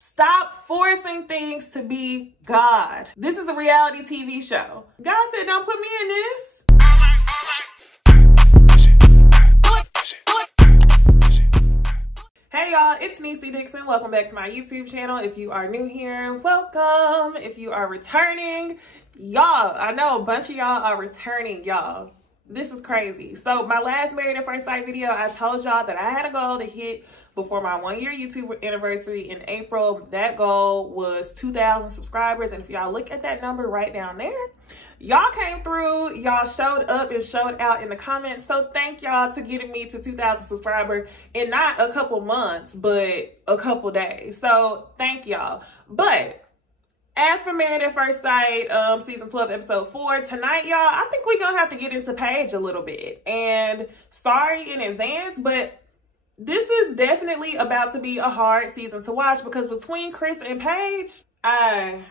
Stop forcing things to be God. This is a reality TV show. God said, don't put me in this. Hey y'all, it's Niecy Dixon. Welcome back to my YouTube channel. If you are new here, welcome. If you are returning, y'all, I know a bunch of y'all are returning, y'all. This is crazy. So my last Married at First Sight video, I told y'all that I had a goal to hit before my 1-year YouTube anniversary in April. That goal was 2,000 subscribers. And if y'all look at that number right down there, y'all came through, y'all showed up and showed out in the comments. So thank y'all to getting me to 2,000 subscribers in not a couple months, but a couple days. So thank y'all. But as for Married at First Sight, season 12, episode 4, tonight, y'all, I think we're gonna have to get into Paige a little bit. And sorry in advance, but this is definitely about to be a hard season to watch because between Chris and Paige, I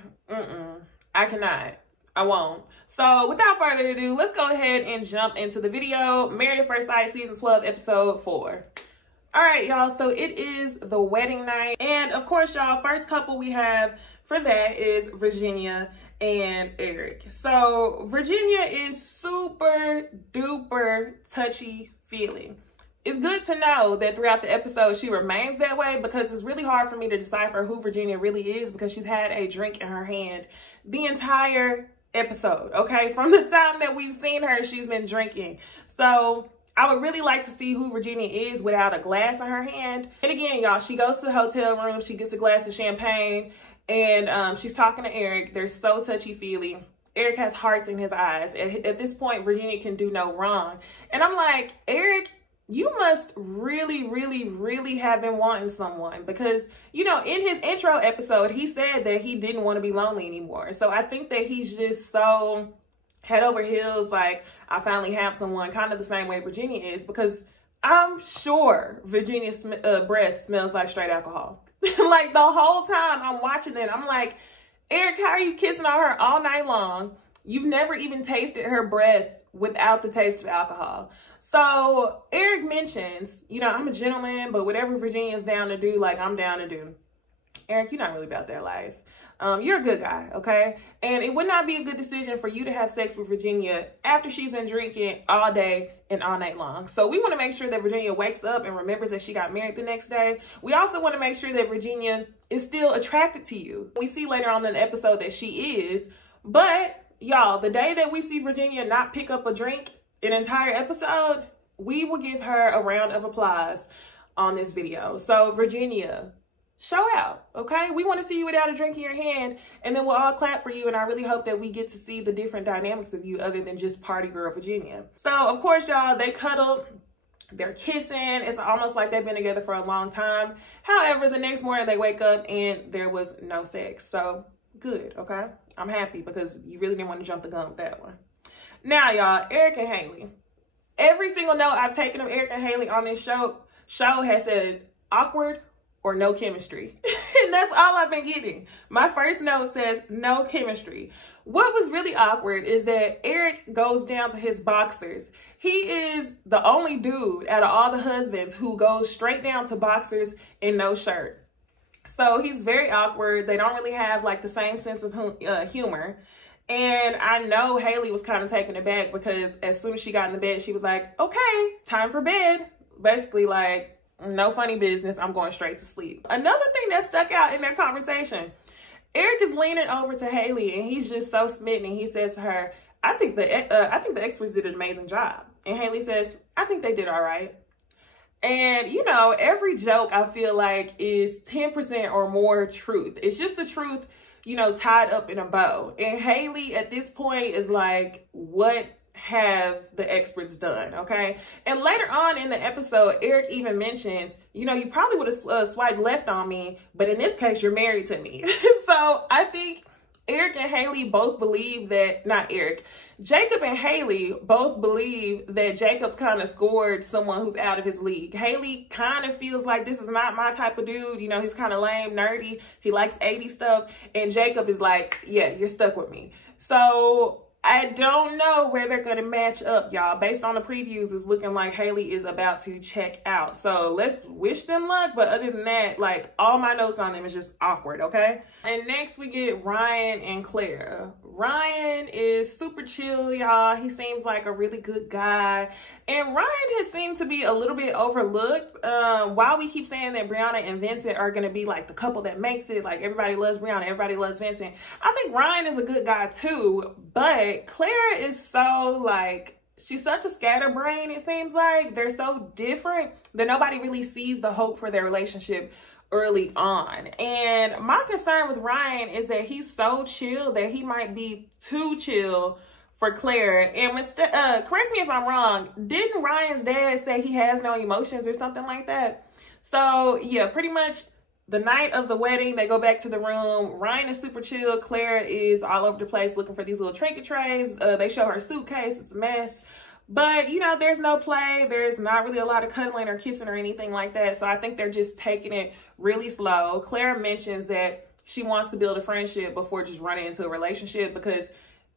cannot. I won't. So without further ado, let's go ahead and jump into the video. Married at First Sight, season 12, episode 4. All right, y'all, so it is the wedding night. And of course, y'all, first couple we have for that is Virginia and Eric. So Virginia is super duper touchy-feely. It's good to know that throughout the episode, she remains that way because it's really hard for me to decipher who Virginia really is because she's had a drink in her hand the entire episode, okay? From the time that we've seen her, she's been drinking. So I would really like to see who Virginia is without a glass in her hand. And again, y'all, she goes to the hotel room, she gets a glass of champagne, and she's talking to Eric. They're so touchy-feely. Eric has hearts in his eyes. At this point, Virginia can do no wrong. And I'm like, Eric, you must really, really, really have been wanting someone because, you know, in his intro episode, he said that he didn't want to be lonely anymore. So I think that he's just so head over heels, like, I finally have someone, kind of the same way Virginia is, because I'm sure Virginia's breath smells like straight alcohol. Like, the whole time I'm watching it, I'm like, Eric, how are you kissing on her all night long? You've never even tasted her breath without the taste of alcohol. So Eric mentions, you know, I'm a gentleman, but whatever Virginia's down to do, like, I'm down to do. Eric, you're not really about that life. You're a good guy, okay? And it would not be a good decision for you to have sex with Virginia after she's been drinking all day and all night long. So we want to make sure that Virginia wakes up and remembers that she got married the next day. We also want to make sure that Virginia is still attracted to you. We see later on in the episode that she is, but y'all, the day that we see Virginia not pick up a drink an entire episode, we will give her a round of applause on this video. So Virginia, show out, okay? We want to see you without a drink in your hand, and then we'll all clap for you, and I really hope that we get to see the different dynamics of you other than just party girl Virginia. So, of course, y'all, they cuddle, they're kissing. It's almost like they've been together for a long time. However, the next morning they wake up and there was no sex. So, good, okay? I'm happy because you really didn't want to jump the gun with that one. Now, y'all, Eric and Haley. Every single note I've taken of Eric and Haley on this show has said awkward or no chemistry. And that's all I've been getting. My first note says no chemistry. What was really awkward is that Eric goes down to his boxers. He is the only dude out of all the husbands who goes straight down to boxers and no shirt. So he's very awkward. They don't really have like the same sense of humor. And I know Haley was kind of taken aback because as soon as she got in the bed, she was like, okay, time for bed. Basically like, no funny business. I'm going straight to sleep. Another thing that stuck out in their conversation, Eric is leaning over to Haley and he's just so smitten. And he says to her, I think the experts did an amazing job. And Haley says, I think they did all right. And, you know, every joke I feel like is 10% or more truth. It's just the truth, you know, tied up in a bow. And Haley at this point is like, what have the experts done, okay? And later on in the episode, Eric even mentions, you know, you probably would have swiped left on me, but in this case, you're married to me. So I think Eric and Haley both believe that, not Eric, Jacob and Haley both believe that Jacob's kind of scored someone who's out of his league. Haley kind of feels like this is not my type of dude. You know, he's kind of lame, nerdy. He likes 80s stuff. And Jacob is like, yeah, you're stuck with me. So I don't know where they're going to match up, y'all. Based on the previews, it's looking like Haley is about to check out. So let's wish them luck. But other than that, like, all my notes on them is just awkward, okay? And next we get Ryan and Claire. Ryan is super chill, y'all. He seems like a really good guy. And Ryan has seemed to be a little bit overlooked. While we keep saying that Brianna and Vincent are going to be like the couple that makes it, like everybody loves Brianna, everybody loves Vincent, I think Ryan is a good guy too. But Claire is so like, she's such a scatterbrain, it seems like. They're so different that nobody really sees the hope for their relationship early on. And my concern with Ryan is that he's so chill that he might be too chill for Claire. And correct me if I'm wrong, didn't Ryan's dad say he has no emotions or something like that? So yeah, pretty much the night of the wedding, they go back to the room. Ryan is super chill. Claire is all over the place looking for these little trinket trays. They show her suitcase. It's a mess. But, you know, there's no play. There's not really a lot of cuddling or kissing or anything like that. So I think they're just taking it really slow. Claire mentions that she wants to build a friendship before just running into a relationship because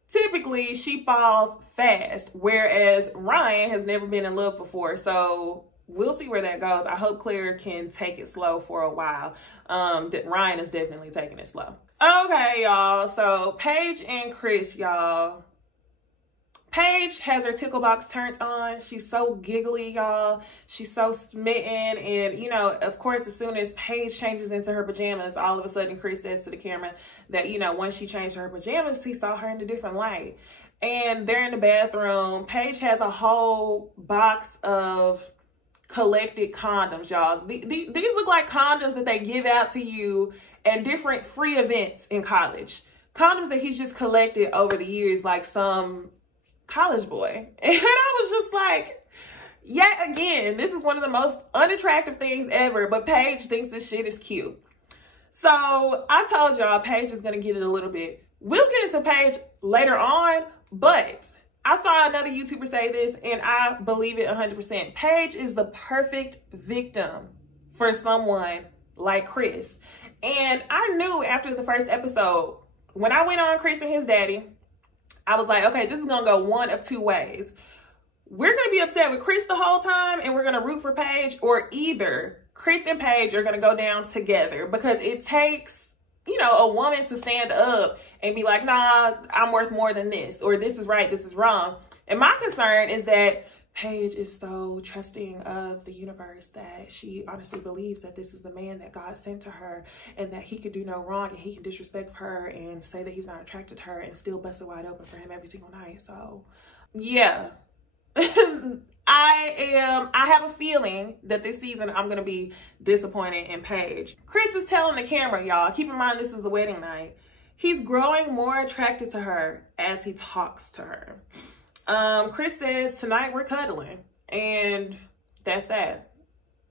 typically she falls fast, whereas Ryan has never been in love before. So we'll see where that goes. I hope Claire can take it slow for a while. Ryan is definitely taking it slow. Okay, y'all. So Paige and Chris, y'all. Paige has her tickle box turned on. She's so giggly, y'all. She's so smitten. And, you know, of course, as soon as Paige changes into her pajamas, all of a sudden Chris says to the camera that, you know, once she changed her pajamas, he saw her in a different light. And they're in the bathroom. Paige has a whole box of collected condoms, y'all. These look like condoms that they give out to you at different free events in college. Condoms that he's just collected over the years like some college boy. And I was just like, yet again, this is one of the most unattractive things ever, but Paige thinks this shit is cute. So I told y'all Paige is going to get it a little bit. We'll get into Paige later on, but I saw another YouTuber say this and I believe it 100%. Paige is the perfect victim for someone like Chris. And I knew after the first episode, when I went on Chris and his daddy, I was like, okay, this is going to go one of two ways. We're going to be upset with Chris the whole time and we're going to root for Paige, or either Chris and Paige are going to go down together, because it takes, you know, a woman to stand up and be like, nah, I'm worth more than this, or this is right, this is wrong. And my concern is that Paige is so trusting of the universe that she honestly believes that this is the man that God sent to her and that he could do no wrong and he can disrespect her and say that he's not attracted to her and still bust it wide open for him every single night. So yeah, I have a feeling that this season I'm going to be disappointed in Paige. Chris is telling the camera, y'all, keep in mind this is the wedding night, he's growing more attracted to her as he talks to her. Chris says, tonight we're cuddling, and that's that.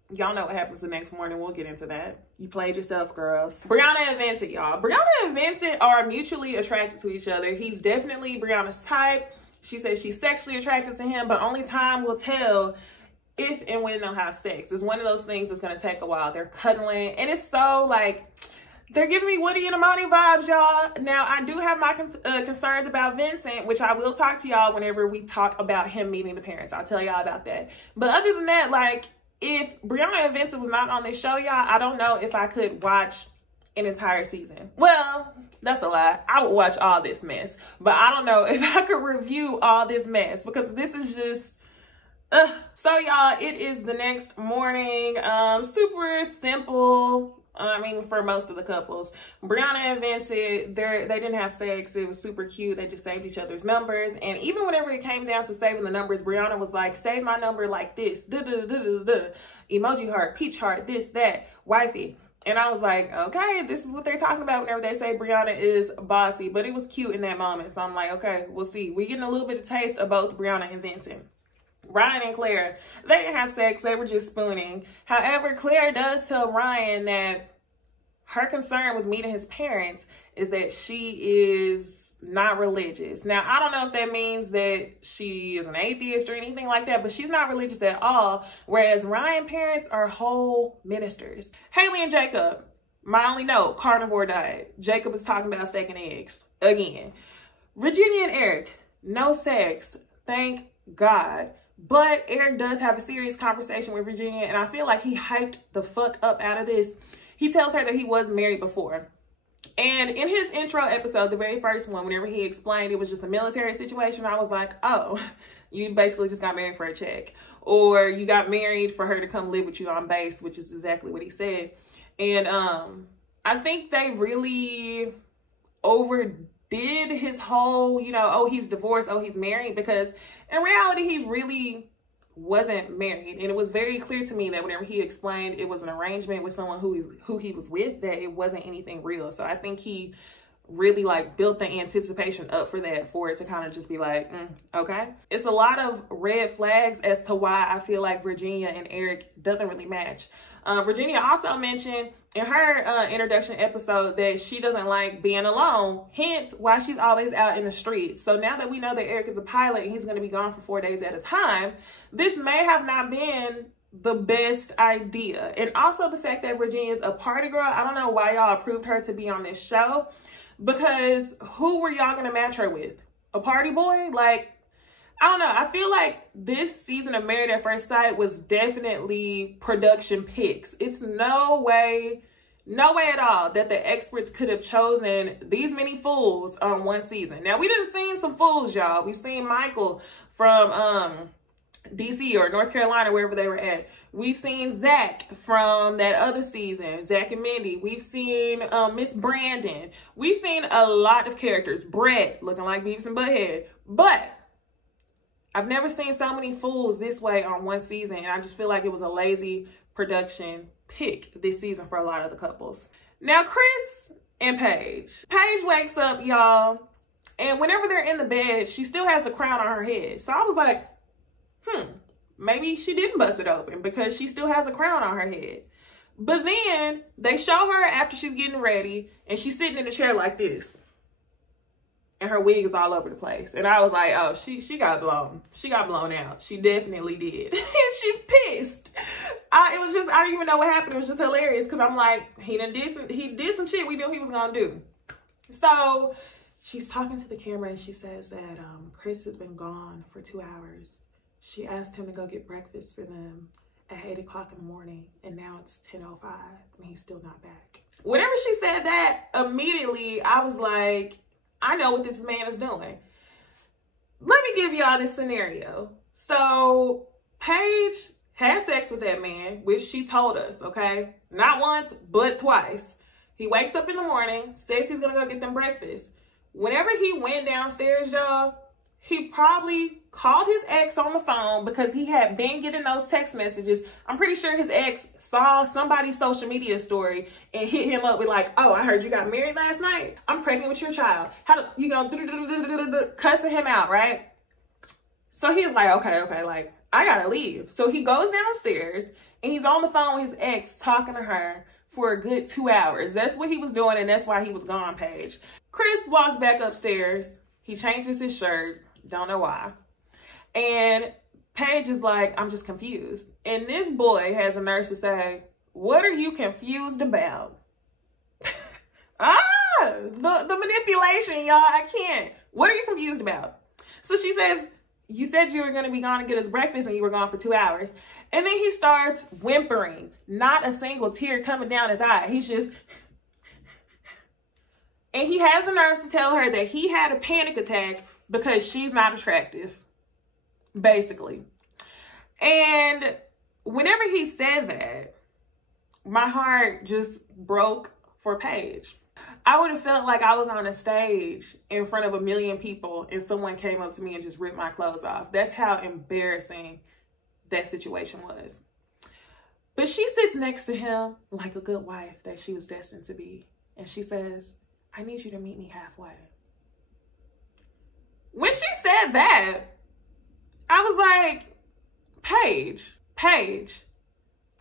Y'all know what happens the next morning. We'll get into that. You played yourself, girls. Brianna and Vincent, y'all. Brianna and Vincent are mutually attracted to each other. He's definitely Brianna's type. She says she's sexually attracted to him, but only time will tell if and when they'll have sex. It's one of those things that's going to take a while. They're cuddling, and it's so like, they're giving me Woody and Amani vibes, y'all. Now, I do have my concerns about Vincent, which I will talk to y'all whenever we talk about him meeting the parents. I'll tell y'all about that. But other than that, like, if Brianna and Vincent was not on this show, y'all, I don't know if I could watch an entire season. Well, that's a lie. I would watch all this mess. But I don't know if I could review all this mess, because this is just... So, y'all, it is the next morning. Super simple. I mean, for most of the couples. Brianna and Vincent, they didn't have sex. It was super cute. They just saved each other's numbers. And even whenever it came down to saving the numbers, Brianna was like, save my number like this. Emoji heart, peach heart, this, that, wifey. And I was like, okay, this is what they're talking about whenever they say Brianna is bossy. But it was cute in that moment. So I'm like, okay, we'll see. We're getting a little bit of taste of both Brianna and Vincent. Ryan and Claire, they didn't have sex. They were just spooning. However, Claire does tell Ryan that her concern with meeting his parents is that she is not religious. Now, I don't know if that means that she is an atheist or anything like that, but she's not religious at all. Whereas Ryan's parents are whole ministers. Haley and Jacob, my only note, carnivore diet. Jacob is talking about steak and eggs again. Virginia and Eric, no sex, thank God. But Eric does have a serious conversation with Virginia, and I feel like he hyped the fuck up out of this. He tells her that he was married before. And in his intro episode, the very first one, whenever he explained it was just a military situation, I was like, oh, you basically just got married for a check. Or you got married for her to come live with you on base, which is exactly what he said. And I think they really overdid his whole, you know, oh, he's divorced, oh, he's married, because in reality, he really wasn't married. And it was very clear to me that whenever he explained it was an arrangement with someone who he was with, that it wasn't anything real. So I think he really like built the anticipation up for that, for it to kind of just be like, okay. It's a lot of red flags as to why I feel like Virginia and Eric doesn't really match. Virginia also mentioned in her introduction episode that she doesn't like being alone, hence why she's always out in the streets. So now that we know that Eric is a pilot and he's going to be gone for 4 days at a time, this may have not been the best idea. And also the fact that Virginia is a party girl, I don't know why y'all approved her to be on this show, because who were y'all going to match her with? A party boy? Like, I don't know. I feel like this season of Married at First Sight was definitely production picks. It's no way at all that the experts could have chosen these many fools on one season. Now, we done seen some fools, y'all. We've seen Michael from DC or North Carolina, wherever they were at. We've seen Zach from that other season, Zach and Mindy. We've seen Miss Brandon. We've seen a lot of characters. Brett looking like Beavis and Butthead. But I've never seen so many fools this way on one season, and I just feel like it was a lazy production pick this season for a lot of the couples. Now, Chris and Paige. Paige wakes up, y'all, and whenever they're in the bed, she still has the crown on her head. So I was like, maybe she didn't bust it open because she still has a crown on her head. But then they show her after she's getting ready, and she's sitting in a chair like this. And her wig is all over the place. And I was like, oh, she got blown. She got blown out. She definitely did. And she's pissed. I don't even know what happened. It was just hilarious because I'm like, he did some shit we knew he was gonna do. So she's talking to the camera and she says that Chris has been gone for 2 hours. She asked him to go get breakfast for them at 8 o'clock in the morning, and now it's 10:05 and he's still not back. Whenever she said that, immediately I was like, I know what this man is doing. Let me give y'all this scenario. So Paige had sex with that man, which she told us, okay? Not once, but twice. He wakes up in the morning, says he's gonna go get them breakfast. Whenever he went downstairs, y'all, he probably called his ex on the phone because he had been getting those text messages. I'm pretty sure his ex saw somebody's social media story and hit him up with like, oh, I heard you got married last night. I'm pregnant with your child. How do you know, cussing him out, right? So he's like, okay, like, I gotta leave. So he goes downstairs and he's on the phone with his ex talking to her for a good 2 hours. That's what he was doing, and that's why he was gone, Paige. Chris walks back upstairs. He changes his shirt. Don't know why. And Paige is like, I'm just confused. And this boy has a nerve to say, what are you confused about? The manipulation, y'all. I can't. What are you confused about? So she says, you said you were going to be gone to get us breakfast and you were gone for 2 hours. And then he starts whimpering, not a single tear coming down his eye. He's just, and he has the nerves to tell her that he had a panic attack because she's not attractive, basically. And whenever he said that, my heart just broke for Paige. I would have felt like I was on a stage in front of 1 million people and someone came up to me and just ripped my clothes off. That's how embarrassing that situation was. But she sits next to him like a good wife that she was destined to be. And she says, I need you to meet me halfway. When she said that, I was like, Paige,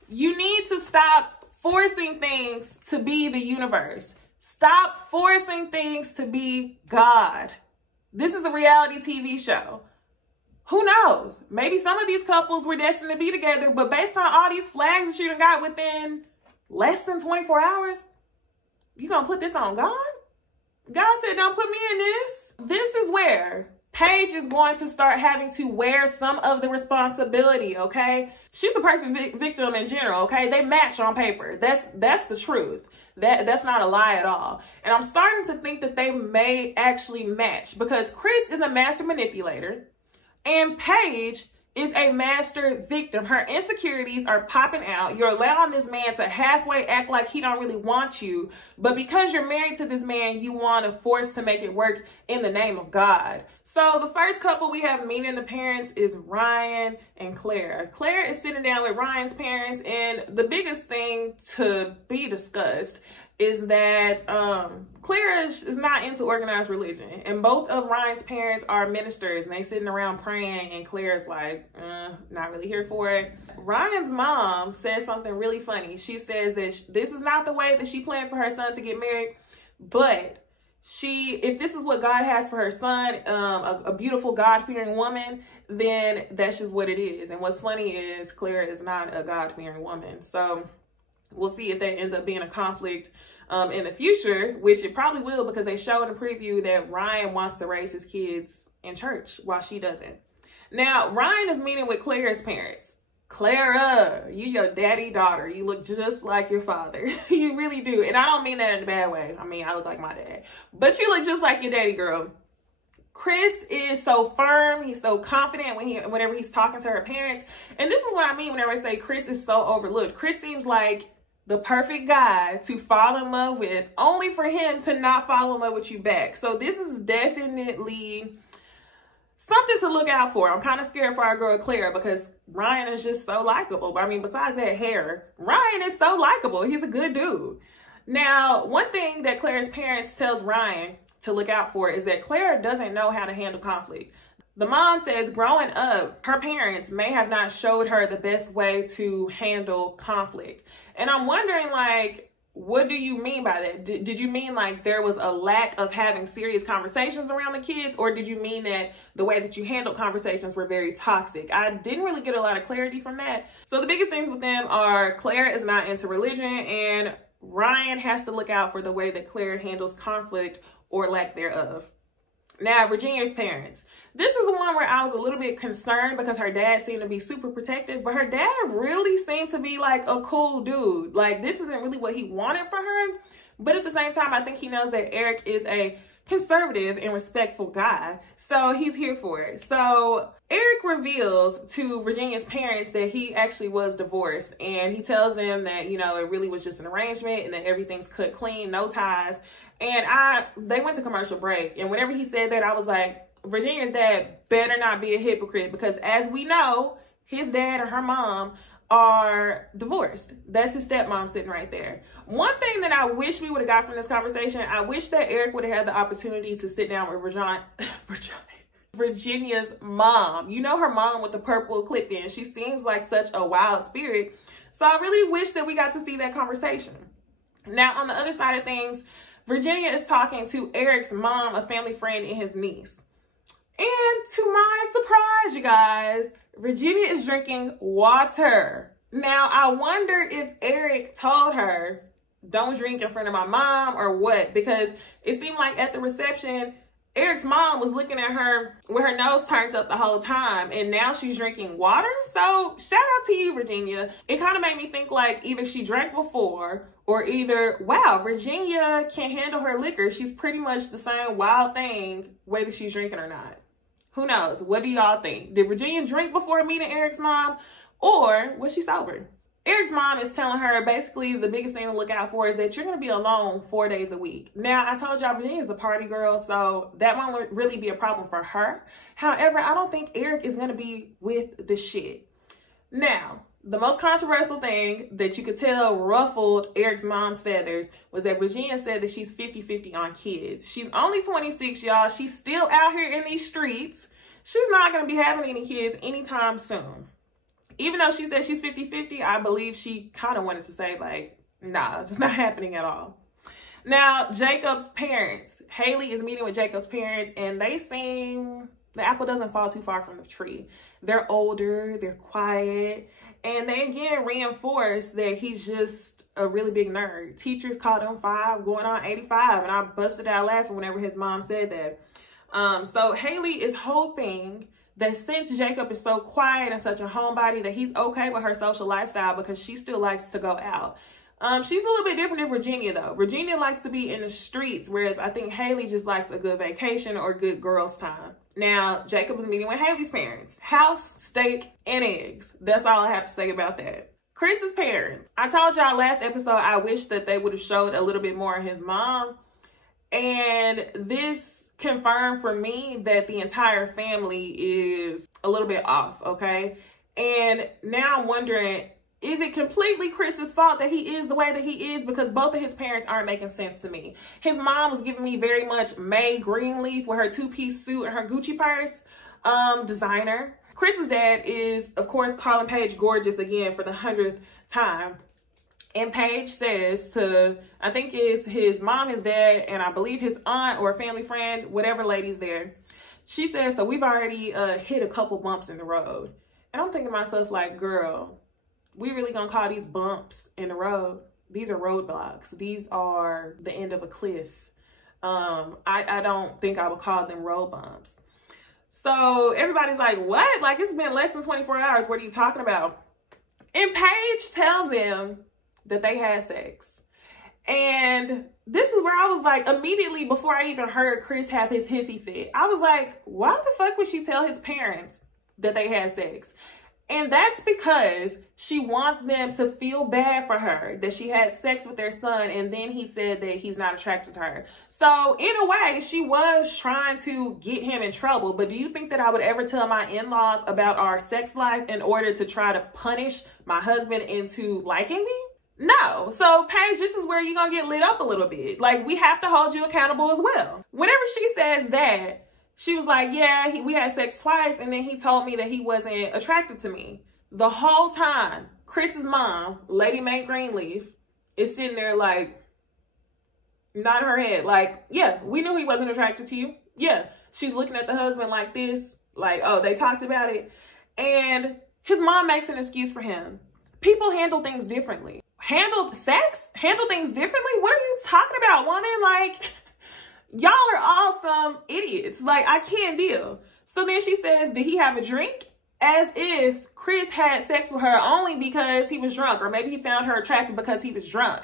you need to stop forcing things to be the universe. Stop forcing things to be God. This is a reality TV show. Who knows? Maybe some of these couples were destined to be together, but based on all these flags that you done got within less than 24 hours, you gonna put this on God? God said, don't put me in this. This is where Paige is going to start having to wear some of the responsibility, okay? She's a perfect victim in general, okay? They match on paper. That's the truth. That's not a lie at all. And I'm starting to think that they may actually match because Chris is a master manipulator and Paige is a master victim. Her insecurities are popping out. You're allowing this man to halfway act like he don't really want you, but because you're married to this man, you want to force to make it work in the name of God. So the first couple we have meeting the parents is Ryan and Claire. Claire is sitting down with Ryan's parents, and the biggest thing to be discussed is that Claire is not into organized religion, and both of Ryan's parents are ministers, and they sitting around praying, and Claire's like, not really here for it. Ryan's mom says something really funny. She says that this is not the way that she planned for her son to get married, but if this is what God has for her son, a beautiful God-fearing woman, then that's just what it is. And what's funny is Claire is not a God-fearing woman. So we'll see if that ends up being a conflict in the future, which it probably will, because they show in the preview that Ryan wants to raise his kids in church while she doesn't. Now, Ryan is meeting with Claire's parents. Clara, you your daddy daughter. You look just like your father. You really do. And I don't mean that in a bad way. I mean, I look like my dad. But you look just like your daddy, girl. Chris is so firm. He's so confident whenever he's talking to her parents. And this is what I mean whenever I say Chris is so overlooked. Chris seems like the perfect guy to fall in love with, only for him to not fall in love with you back. So this is definitely something to look out for. I'm kind of scared for our girl Claire because Ryan is just so likable. I mean, besides that hair, Ryan is so likable. He's a good dude. Now, one thing that Claire's parents tells Ryan to look out for is that Claire doesn't know how to handle conflict. The mom says growing up, her parents may have not showed her the best way to handle conflict. And I'm wondering, like, what do you mean by that? Did you mean like there was a lack of having serious conversations around the kids? Or did you mean that the way that you handled conversations were very toxic? I didn't really get a lot of clarity from that. So the biggest things with them are Claire is not into religion, and Ryan has to look out for the way that Claire handles conflict or lack thereof. Now, Virginia's parents. This is the one where I was a little bit concerned because her dad seemed to be super protective, but her dad really seemed to be like a cool dude. Like, this isn't really what he wanted for her. But at the same time, I think he knows that Eric is a conservative and respectful guy. So he's here for it. So Eric reveals to Virginia's parents that he actually was divorced, and he tells them that, you know, it really was just an arrangement and that everything's cut clean, no ties. And they went to commercial break, and whenever he said that, I was like, Virginia's dad better not be a hypocrite, because as we know, his dad and her mom are divorced. That's his stepmom sitting right there. One thing that I wish we would have got from this conversation, I wish that Eric would have had the opportunity to sit down with Virginia's mom. You know, her mom with the purple clip in. She seems like such a wild spirit. So I really wish that we got to see that conversation. Now, on the other side of things, Virginia is talking to Eric's mom, a family friend, and his niece. And to my surprise, you guys, Virginia is drinking water. Now, I wonder if Eric told her, don't drink in front of my mom or what, because it seemed like at the reception, Eric's mom was looking at her with her nose turned up the whole time, and now she's drinking water. So shout out to you, Virginia. It kind of made me think like either she drank before, or either, wow, Virginia can't handle her liquor. She's pretty much the same wild thing, whether she's drinking or not. Who knows? What do y'all think? Did Virginia drink before meeting Eric's mom, or was she sober? Eric's mom is telling her basically the biggest thing to look out for is that you're going to be alone 4 days a week. Now, I told y'all Virginia's a party girl, so that won't really be a problem for her. However, I don't think Eric is going to be with the shit. Now, the most controversial thing that you could tell ruffled Eric's mom's feathers was that Virginia said that she's 50-50 on kids. She's only 26, y'all. She's still out here in these streets. She's not going to be having any kids anytime soon. Even though she said she's 50-50, I believe she kind of wanted to say, like, nah, it's not happening at all. Now, Jacob's parents. Haley is meeting with Jacob's parents, and they seem, the apple doesn't fall too far from the tree. They're older, they're quiet, and they again reinforce that he's just a really big nerd. Teachers called him 5, going on 85, and I busted out laughing whenever his mom said that. So Haley is hoping that since Jacob is so quiet and such a homebody, that he's okay with her social lifestyle because she still likes to go out. She's a little bit different than Virginia though. Virginia likes to be in the streets, whereas I think Haley just likes a good vacation or good girls time. Now, Jacob is meeting with Haley's parents. House, steak, and eggs. That's all I have to say about that. Chris's parents. I told y'all last episode I wish that they would have showed a little bit more of his mom. And this confirmed for me that the entire family is a little bit off, okay? And now I'm wondering, is it completely Chris's fault that he is the way that he is? Because both of his parents aren't making sense to me. His mom was giving me very much May Greenleaf with her two-piece suit and her Gucci purse, designer. Chris's dad is, of course, calling Paige gorgeous again for the 100th time. And Paige says to, I think it's his mom, his dad, and I believe his aunt or a family friend, whatever lady's there. She says, so we've already hit a couple bumps in the road. And I'm thinking to myself like, girl, we really gonna call these bumps in the road? These are roadblocks. These are the end of a cliff. I don't think I would call them road bumps. So everybody's like, what? Like, it's been less than 24 hours. What are you talking about? And Paige tells them that they had sex. And this is where I was like, immediately before I even heard Chris have his hissy fit, I was like, why the fuck would she tell his parents that they had sex? And that's because she wants them to feel bad for her that she had sex with their son, and then he said that he's not attracted to her. So in a way, she was trying to get him in trouble. But do you think that I would ever tell my in-laws about our sex life in order to try to punish my husband into liking me? No. So Paige, this is where you're gonna get lit up a little bit. Like, we have to hold you accountable as well. Whenever she says that, she was like, yeah, we had sex twice, and then he told me that he wasn't attracted to me. The whole time, Chris's mom, Lady May Greenleaf, is sitting there like, nodding her head. Like, yeah, we knew he wasn't attracted to you. Yeah. She's looking at the husband like this, like, oh, they talked about it. And his mom makes an excuse for him. People handle things differently. Handle things differently? What are you talking about, woman? Like, y'all are all some idiots. Like, I can't deal. So then she says, did he have a drink? As if Chris had sex with her only because he was drunk, or maybe he found her attractive because he was drunk.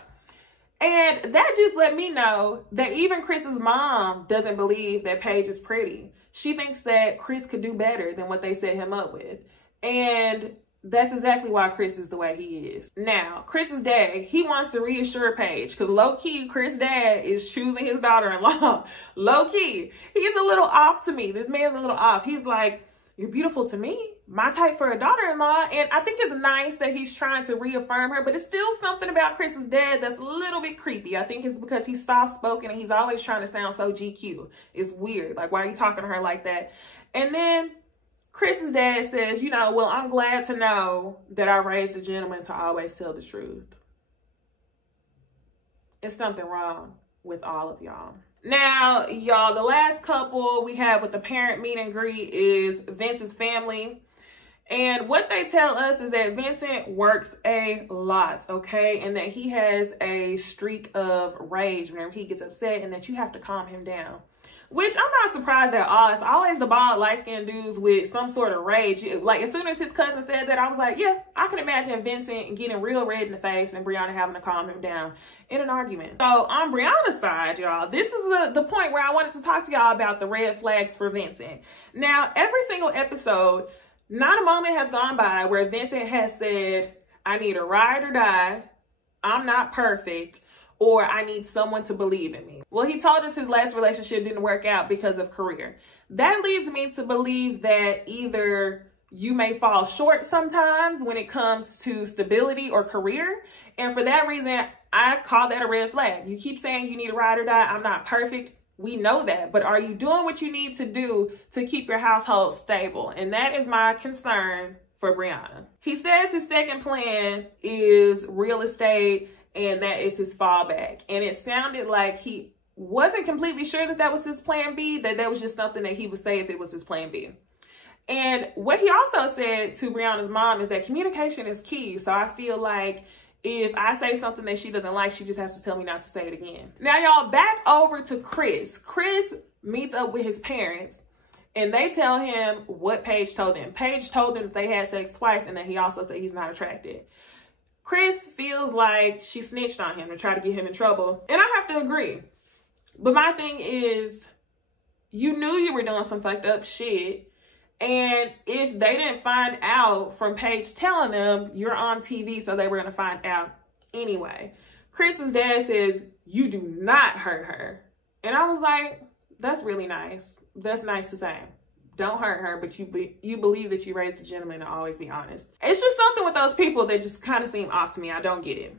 And that just let me know that even Chris's mom doesn't believe that Paige is pretty. She thinks that Chris could do better than what they set him up with. And that's exactly why Chris is the way he is. Now, Chris's dad, he wants to reassure Paige because low-key, Chris' dad is choosing his daughter-in-law. Low-key. He's a little off to me. This man's a little off. He's like, you're beautiful to me. My type for a daughter-in-law. And I think it's nice that he's trying to reaffirm her, but it's still something about Chris's dad that's a little bit creepy. I think it's because he's soft-spoken and he's always trying to sound so GQ. It's weird. Like, why are you talking to her like that? And then Chris's dad says, you know, well, I'm glad to know that I raised a gentleman to always tell the truth. It's something wrong with all of y'all. Now, y'all, the last couple we have with the parent meet and greet is Vincent's family. And what they tell us is that Vincent works a lot, okay? And that he has a streak of rage whenever he gets upset, and that you have to calm him down. Which I'm not surprised at all. It's always the bald, light-skinned dudes with some sort of rage. Like, as soon as his cousin said that, I was like, yeah, I can imagine Vincent getting real red in the face and Brianna having to calm him down in an argument. So on Brianna's side, y'all, this is the point where I wanted to talk to y'all about the red flags for Vincent. Now, every single episode, not a moment has gone by where Vincent has said, I need a ride or die, I'm not perfect, or I need someone to believe in me. Well, he told us his last relationship didn't work out because of career. That leads me to believe that either you may fall short sometimes when it comes to stability or career. And for that reason, I call that a red flag. You keep saying you need a ride or die. I'm not perfect. We know that. But are you doing what you need to do to keep your household stable? And that is my concern for Brianna. He says his second plan is real estate, and that is his fallback. And it sounded like he wasn't completely sure that that was his plan B, that was just something that he would say if it was his plan B. And what he also said to Brianna's mom is that communication is key. So I feel like if I say something that she doesn't like, she just has to tell me not to say it again. Now, y'all, back over to Chris. Chris meets up with his parents, and they tell him what Paige told them. Paige told them that they had sex twice and that he also said he's not attracted. Chris feels like she snitched on him to try to get him in trouble. And I have to agree. But my thing is, you knew you were doing some fucked up shit. And if they didn't find out from Paige telling them, you're on TV, so they were going to find out anyway. Chris's dad says, you do not hurt her. And I was like, that's really nice. That's nice to say. Don't hurt her, but you believe that you raised a gentleman to always be honest. It's just something with those people that just kind of seem off to me. I don't get it.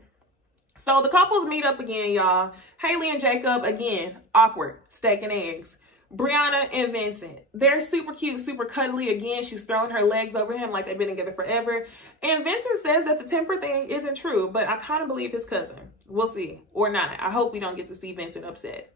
So the couples meet up again, y'all. Haley and Jacob, again, awkward, steak and eggs. Brianna and Vincent, they're super cute, super cuddly. Again, she's throwing her legs over him like they've been together forever. And Vincent says that the temper thing isn't true, but I kind of believe his cousin. We'll see, or not. I hope we don't get to see Vincent upset.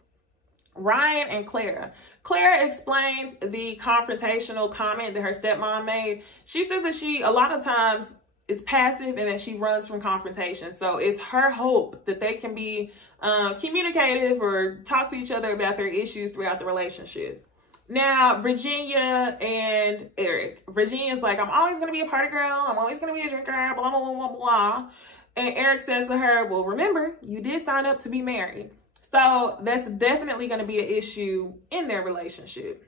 Ryan and Clara. Clara explains the confrontational comment that her stepmom made. She says that she, a lot of times, is passive and that she runs from confrontation. So it's her hope that they can be communicative or talk to each other about their issues throughout the relationship. Now, Virginia and Eric. Virginia's like, I'm always going to be a party girl. I'm always going to be a drinker, blah, blah, blah, blah, blah. And Eric says to her, well, remember, you did sign up to be married. So that's definitely going to be an issue in their relationship.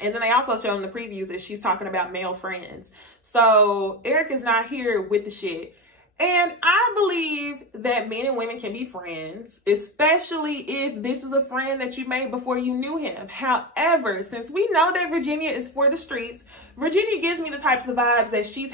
And then they also show in the previews that she's talking about male friends. So Eric is not here with the shit. And I believe that men and women can be friends, especially if this is a friend that you made before you knew him. However, since we know that Virginia is for the streets, Virginia gives me the types of vibes that she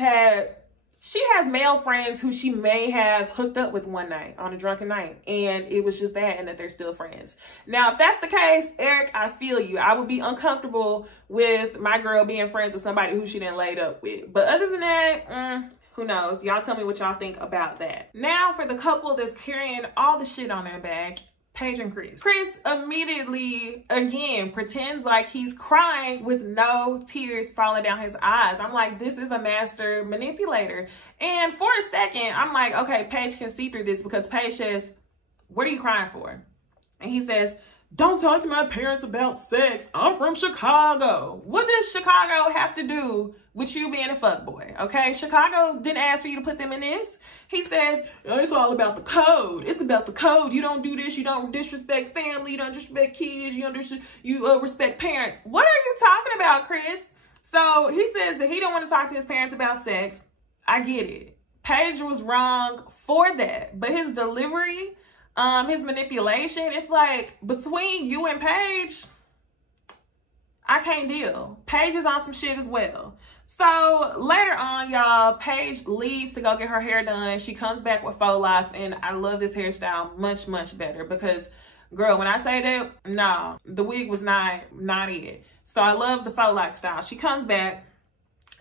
has male friends who she may have hooked up with one night on a drunken night. And it was just that, and that they're still friends. Now, if that's the case, Eric, I feel you. I would be uncomfortable with my girl being friends with somebody who she didn't laid up with. But other than that, who knows? Y'all tell me what y'all think about that. Now for the couple that's carrying all the shit on their back, Paige and Chris. Chris immediately, again, pretends like he's crying with no tears falling down his eyes. I'm like, this is a master manipulator. And for a second, I'm like, okay, Paige can see through this, because Paige says, what are you crying for? And he says, don't talk to my parents about sex. I'm from Chicago. What does Chicago have to do with you being a fuckboy? Okay, Chicago didn't ask for you to put them in this. He says, oh, it's all about the code. It's about the code. You don't do this. You don't disrespect family. You don't disrespect kids. You respect parents. What are you talking about, Chris? So he says that he don't want to talk to his parents about sex. I get it. Paige was wrong for that. But his delivery, his manipulation, it's like, between you and Paige, I can't deal. Paige is on some shit as well. So later on, y'all, Paige leaves to go get her hair done. She comes back with faux locks, and I love this hairstyle much, much better, because, girl, when I say that, no, the wig was not it. So I love the faux lock style. She comes back,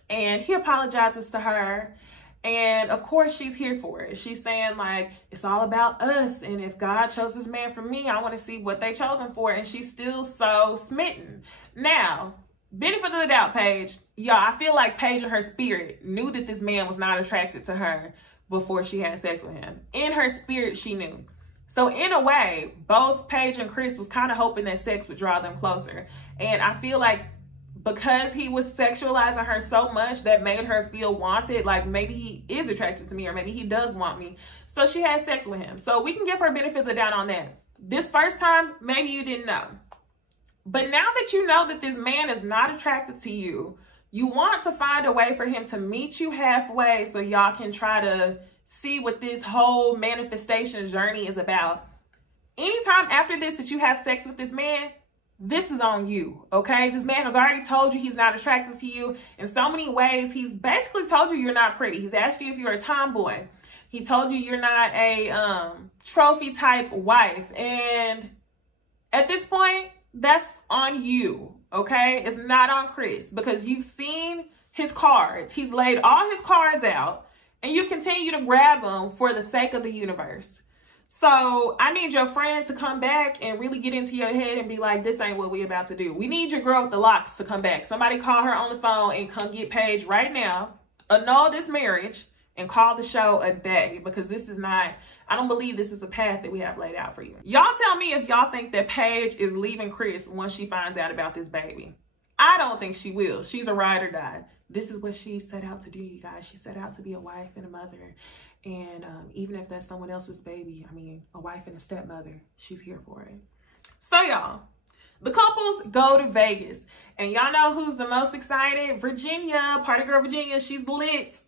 and he apologizes to her. And of course, she's here for it. She's saying, like, it's all about us. And if God chose this man for me, I want to see what they chose him for. And she's still so smitten. Now, benefit of the doubt, Paige. Y'all, I feel like Paige in her spirit knew that this man was not attracted to her before she had sex with him. In her spirit, she knew. So in a way, both Paige and Chris was kind of hoping that sex would draw them closer. And I feel like because he was sexualizing her so much, that made her feel wanted, like maybe he is attracted to me, or maybe he does want me. So she had sex with him. So we can give her benefit of the doubt on that. This first time, maybe you didn't know. But now that you know that this man is not attracted to you, you want to find a way for him to meet you halfway so y'all can try to see what this whole manifestation journey is about. Anytime after this that you have sex with this man, this is on you, okay? This man has already told you he's not attracted to you in so many ways. He's basically told you you're not pretty. He's asked you if you're a tomboy. He told you you're not a trophy type wife. And at this point, that's on you, okay? It's not on Chris, because you've seen his cards. He's laid all his cards out, and you continue to grab them for the sake of the universe. So I need your friend to come back and really get into your head and be like, this ain't what we about to do. We need your girl with the locks to come back. Somebody call her on the phone and come get Paige right now, annul this marriage, and call the show a day, because this is not, I don't believe this is a path that we have laid out for you. Y'all tell me if y'all think that Paige is leaving Chris once she finds out about this baby. I don't think she will. She's a ride or die. This is what she set out to do, you guys. She set out to be a wife and a mother. And even if that's someone else's baby, I mean, a wife and a stepmother, she's here for it. So y'all, the couples go to Vegas. And y'all know who's the most excited? Virginia, party girl Virginia, she's lit.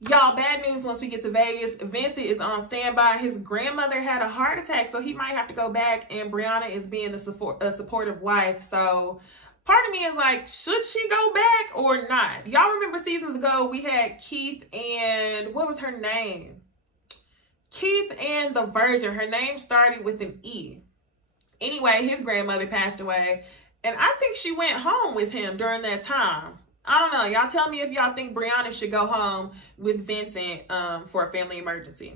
Y'all, bad news once we get to Vegas. Vincent is on standby. His grandmother had a heart attack, so he might have to go back, and Brianna is being a supportive wife. So part of me is like, should she go back or not? Y'all remember seasons ago, we had Keith and, what was her name? Keith and the Virgin. Her name started with an E. Anyway, his grandmother passed away, and I think she went home with him during that time. I don't know. Y'all tell me if y'all think Brianna should go home with Vincent for a family emergency.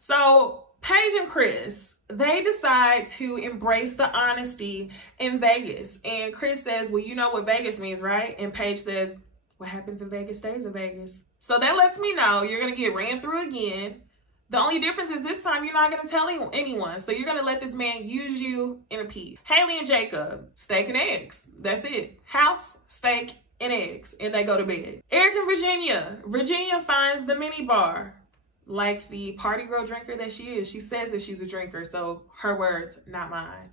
So Paige and Chris, they decide to embrace the honesty in Vegas. And Chris says, well, you know what Vegas means, right? And Paige says, what happens in Vegas stays in Vegas. So that lets me know you're going to get ran through again. The only difference is this time you're not going to tell anyone. So you're going to let this man use you in a piece. Haley and Jacob, steak and eggs. That's it. House, steak, and eggs. And they go to bed. Eric and Virginia. Virginia finds the mini bar. Like the party girl drinker that she is. She says that she's a drinker. So her words, not mine.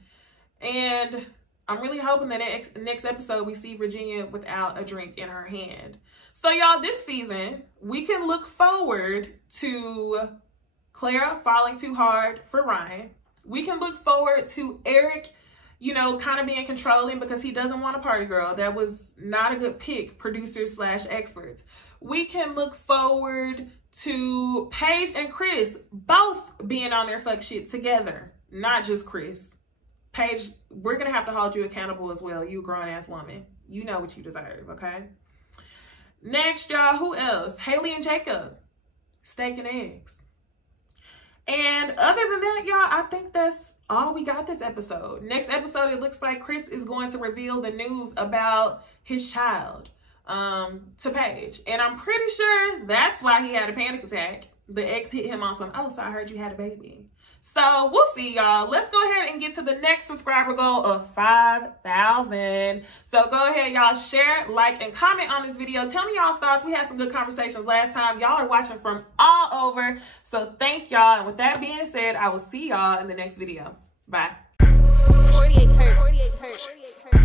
And I'm really hoping that next episode we see Virginia without a drink in her hand. So y'all, this season, we can look forward to Clara falling too hard for Ryan. We can look forward to Eric, you know, kind of being controlling because he doesn't want a party girl. That was not a good pick, producers / experts. We can look forward to Paige and Chris both being on their fuck shit together, not just Chris. Paige, we're going to have to hold you accountable as well, you grown-ass woman. You know what you deserve, okay? Next, y'all, who else? Haley and Jacob, steak and eggs. And other than that, y'all, I think that's all we got this episode. Next episode, it looks like Chris is going to reveal the news about his child to Paige. And I'm pretty sure that's why he had a panic attack. The ex hit him on some, oh, so I heard you had a baby. So we'll see, y'all. Let's go ahead and get to the next subscriber goal of 5,000. So go ahead, y'all, share, like, and comment on this video. Tell me y'all's thoughts. We had some good conversations last time. Y'all are watching from all over. So thank y'all. And with that being said, I will see y'all in the next video. Bye. 48 hurt. 48 hurt.